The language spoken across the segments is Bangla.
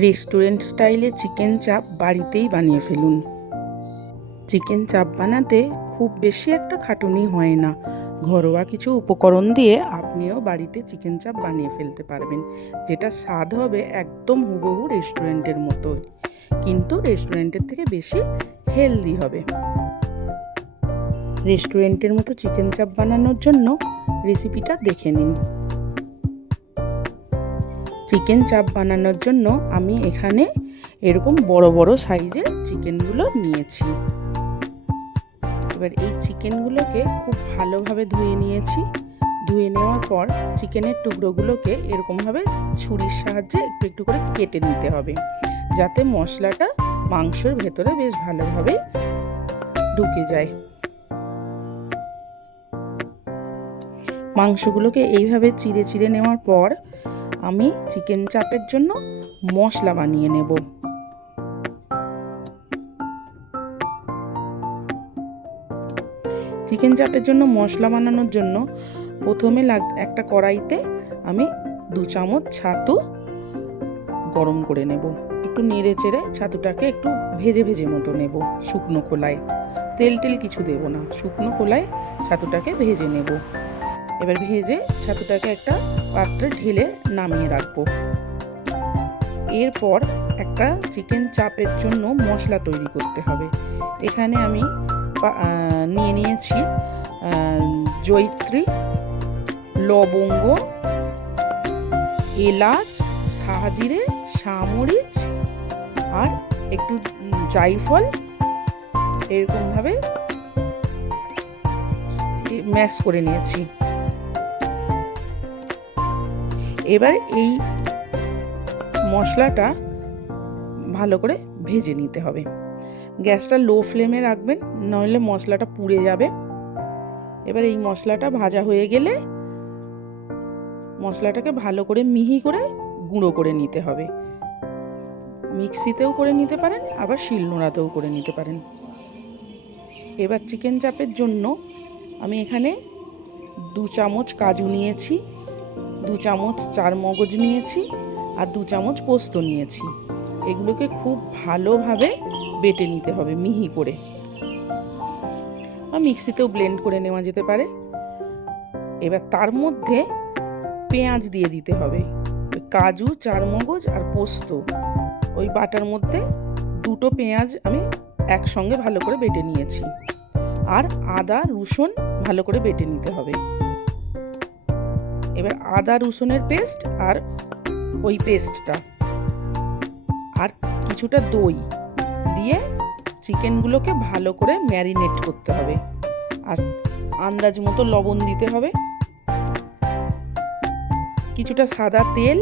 রেস্টুরেন্ট স্টাইলে চিকেন চাপ বাড়িতেই বানিয়ে ফেলুন। চিকেন চাপ বানাতে খুব বেশি একটা খাটুনি হয় না। ঘরোয়া কিছু উপকরণ দিয়ে আপনিও বাড়িতে চিকেন চাপ বানিয়ে ফেলতে পারবেন, যেটা স্বাদ হবে একদম হুবহু রেস্টুরেন্টের মতো, কিন্তু রেস্টুরেন্টের থেকে বেশি হেলদি হবে। রেস্টুরেন্টের মতো চিকেন চাপ বানানোর জন্য রেসিপিটা দেখে নিন। চিকেন চাপ বানানোর জন্য আমি এখানে এরকম বড় বড় সাইজের চিকেনগুলো নিয়েছি। এবার এই চিকেনগুলোকে খুব ভালোভাবে ধুয়ে নিয়েছি। ধুয়ে নেওয়ার পর চিকেনের টুকরোগুলোকে এরকমভাবে ছুরির সাহায্যে একটু একটু করে কেটে নিতে হবে, যাতে মশলাটা মাংসের ভেতরে বেশ ভালোভাবে ঢুকে যায়। মাংসগুলোকে এইভাবে চিড়ে চিড়ে নেওয়ার পর আমি চিকেন চাপের জন্য মশলা বানিয়ে নেব। চিকেন চাপের জন্য মশলা বানানোর জন্য প্রথমে একটা কড়াইতে আমি 2 চামচ ছাতু গরম করে নেব। একটু নেড়ে চেড়ে ছাতুটাকে একটু ভেজে ভেজে মতো নেব শুকনো খোলায়। তেল কিছু দেব না, শুকনো খোলায় ছাতুটাকে ভেজে নেব। এবার ভেজে ছাতুটাকে একটা পাত্রে ঢেলে নামিয়ে রাখবো। এরপর একটা চিকেন চাপের জন্য মশলা তৈরি করতে হবে। এখানে আমি নিয়ে নিয়েছি জয়িত্রী, লবঙ্গ, এলাচ, সাহাজিরে, সামরিচ আর একটু জায়ফল এরকমভাবে ম্যাশ করে নিয়েছি। এবার এই মশলাটা ভালো করে ভেজে নিতে হবে। গ্যাসটা লো ফ্লেমে রাখবেন, নইলে মশলাটা পুড়ে যাবে। এবার এই মশলাটা ভাজা হয়ে গেলে মশলাটাকে ভালো করে মিহি করে গুঁড়ো করে নিতে হবে। মিক্সিতেও করে নিতে পারেন, আবার শিলনোড়াতেও করে নিতে পারেন। এবার চিকেন চাপের জন্য আমি এখানে 2 চামচ কাজু নিয়েছি, 2 চামচ চারমগজ নিয়েছি আর 2 চামচ পোস্ত নিয়েছি। এগুলোকে খুব ভালোভাবে বেটে নিতে হবে মিহি করে, বা মিক্সিতেও ব্লেন্ড করে নেওয়া যেতে পারে। এবার তার মধ্যে পেঁয়াজ দিয়ে দিতে হবে। কাজু, চারমগজ আর পোস্ত ওই বাটার মধ্যে 2টো পেঁয়াজ আমি একসঙ্গে ভালো করে বেটে নিয়েছি, আর আদা রসুন ভালো করে বেটে নিতে হবে। এবার আদা রসুনের পেস্ট আর ওই পেস্টটা আর কিছুটা দই দিয়ে চিকেনগুলোকে ভালো করে ম্যারিনেট করতে হবে। আর আন্দাজ মতো লবণ দিতে হবে, কিছুটা সাদা তেল,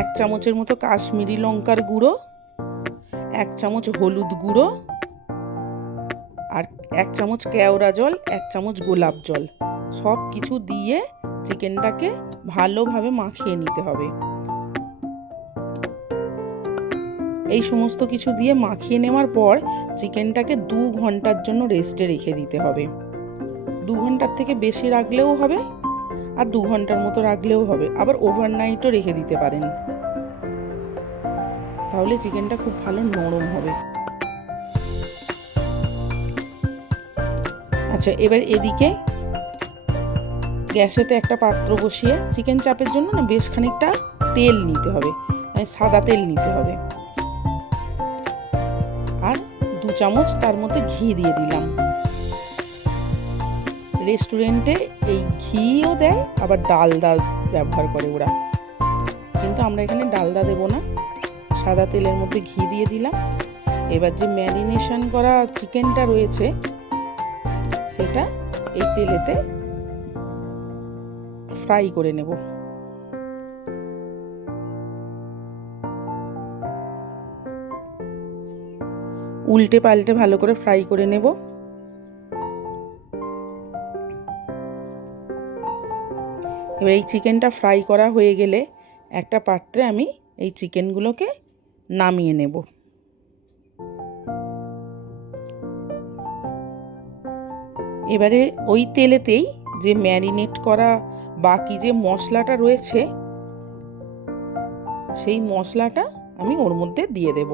1 চামচের মতো কাশ্মীরি লঙ্কার গুঁড়ো, 1 চামচ হলুদ গুঁড়ো আর 1 চামচ কেওড়া জল, 1 চামচ গোলাপ জল, সব কিছু দিয়ে চিকেনটাকে ভালোভাবে মাখিয়ে নিতে হবে। এই সমস্ত কিছু দিয়ে মাখিয়ে নেওয়ার পর চিকেনটাকে 2 ঘন্টার জন্য রেস্টে রেখে দিতে হবে। 2 ঘন্টার থেকে বেশি রাখলেও হবে, আর 2 ঘন্টার মতো রাখলেও হবে। আবার ওভারনাইটও রেখে দিতে পারেন, তাহলে চিকেনটা খুব ভালো নরম হবে। আচ্ছা, এবার এদিকে গ্যাসেতে একটা পাত্র বসিয়ে চিকেন চাপের জন্য না বেশ খানিকটা তেল নিতে হবে, সাদা তেল নিতে হবে। আর 2 চামচ তার মধ্যে ঘি দিয়ে দিলাম। রেস্টুরেন্টে এই ঘিও দেয়, আবার ডালদা ব্যবহার করে ওরা, কিন্তু আমরা এখানে ডালদা দেব না, সাদা তেলের মধ্যে ঘি দিয়ে দিলাম। এবার যে ম্যারিনেশন করা চিকেনটা রয়েছে সেটা এই তেলেতে ফ্রাই করে নেব। উল্টে পাল্টে ভালো করে ফ্রাই করে নেব। এবার এই চিকেনটা ফ্রাই করা হয়ে গেলে একটা পাত্রে আমি এই চিকেনগুলোকে নামিয়ে নেব। এবারে ওই তেলেতেই যে ম্যারিনেট করা বাকি যে মশলাটা রয়েছে সেই মশলাটা আমি ওর মধ্যে দিয়ে দেব।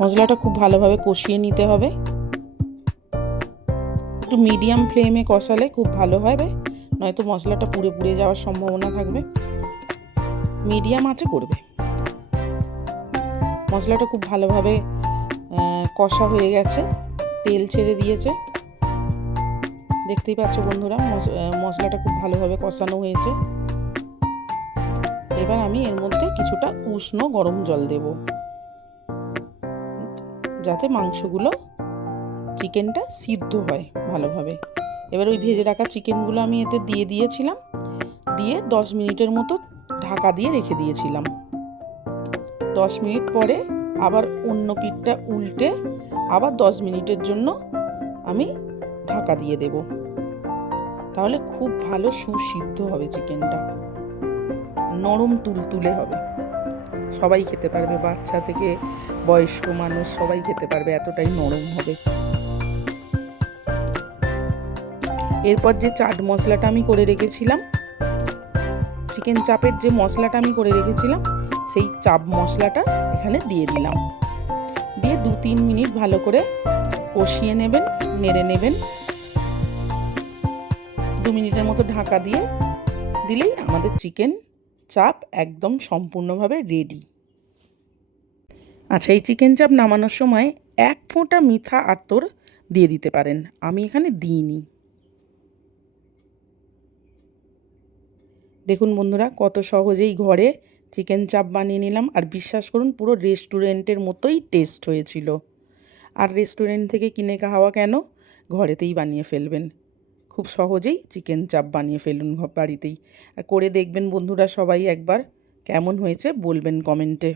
মশলাটা খুব ভালোভাবে কষিয়ে নিতে হবে। একটু মিডিয়াম ফ্লেমে কষালে খুব ভালো হবে, নয়তো মশলাটা পুড়ে পুড়ে যাওয়ার সম্ভাবনা থাকবে। মিডিয়াম আঁচে করবে। মশলাটা খুব ভালোভাবে কষা হয়ে গেছে, তেল ছেড়ে দিয়েছে। দেখতেই পাচ্ছ বন্ধুরা, মশলাটা খুব ভালোভাবে কষানো হয়েছে। এবার আমি এর মধ্যে কিছুটা উষ্ণ গরম জল দেব, যাতে মাংসগুলো, চিকেনটা সিদ্ধ হয় ভালোভাবে। এবার ওই ভেজে রাখা চিকেনগুলো আমি এতে দিয়ে দিয়েছিলাম, দিয়ে 10 মিনিটের মতো ঢাকা দিয়ে রেখে দিয়েছিলাম। 10 মিনিট পরে আবার অন্য পিঠটা উল্টে আবার 10 মিনিটের জন্য আমি ঢাকা দিয়ে দেব। তাহলে খুব ভালো সুসিদ্ধ হবে চিকেনটা, নরম তুলতুলে হবে। সবাই খেতে পারবে, বাচ্চা থেকে বয়স্ক মানুষ সবাই খেতে পারবে, এতটাই নরম হবে। এরপর যে চাট মশলাটা আমি করে রেখেছিলাম, চিকেন চাপের যে মশলাটা আমি করে রেখেছিলাম, সেই চাপ মশলাটা এখানে দিয়ে দিলাম। দিয়ে 2-3 মিনিট ভালো করে কষিয়ে নেবেন, নেড়ে নেবেন। 2 মিনিটের মতো ঢাকা দিয়ে দিলেই আমাদের চিকেন চাপ একদম সম্পূর্ণভাবে রেডি। আচ্ছা, এই চিকেন চাপ নামানোর সময় 1 ফোঁটা মিঠা আতর দিয়ে দিতে পারেন, আমি এখানে দিইনি। দেখুন বন্ধুরা, কত সহজেই ঘরে চিকেন চাপ বানিয়ে নিলাম, আর বিশ্বাস করুন পুরো রেস্টুরেন্টের মতোই টেস্ট হয়েছিল। আর রেস্টুরেন্ট থেকে কিনে খাওয়া কেন, ঘরেতেই বানিয়ে ফেলবেন। খুব সহজেই চিকেন চাপ বানিয়ে ফেলুন বাড়িতেই। আর করে দেখবেন বন্ধুরা সবাই একবার, কেমন হয়েছে বলবেন কমেন্টে।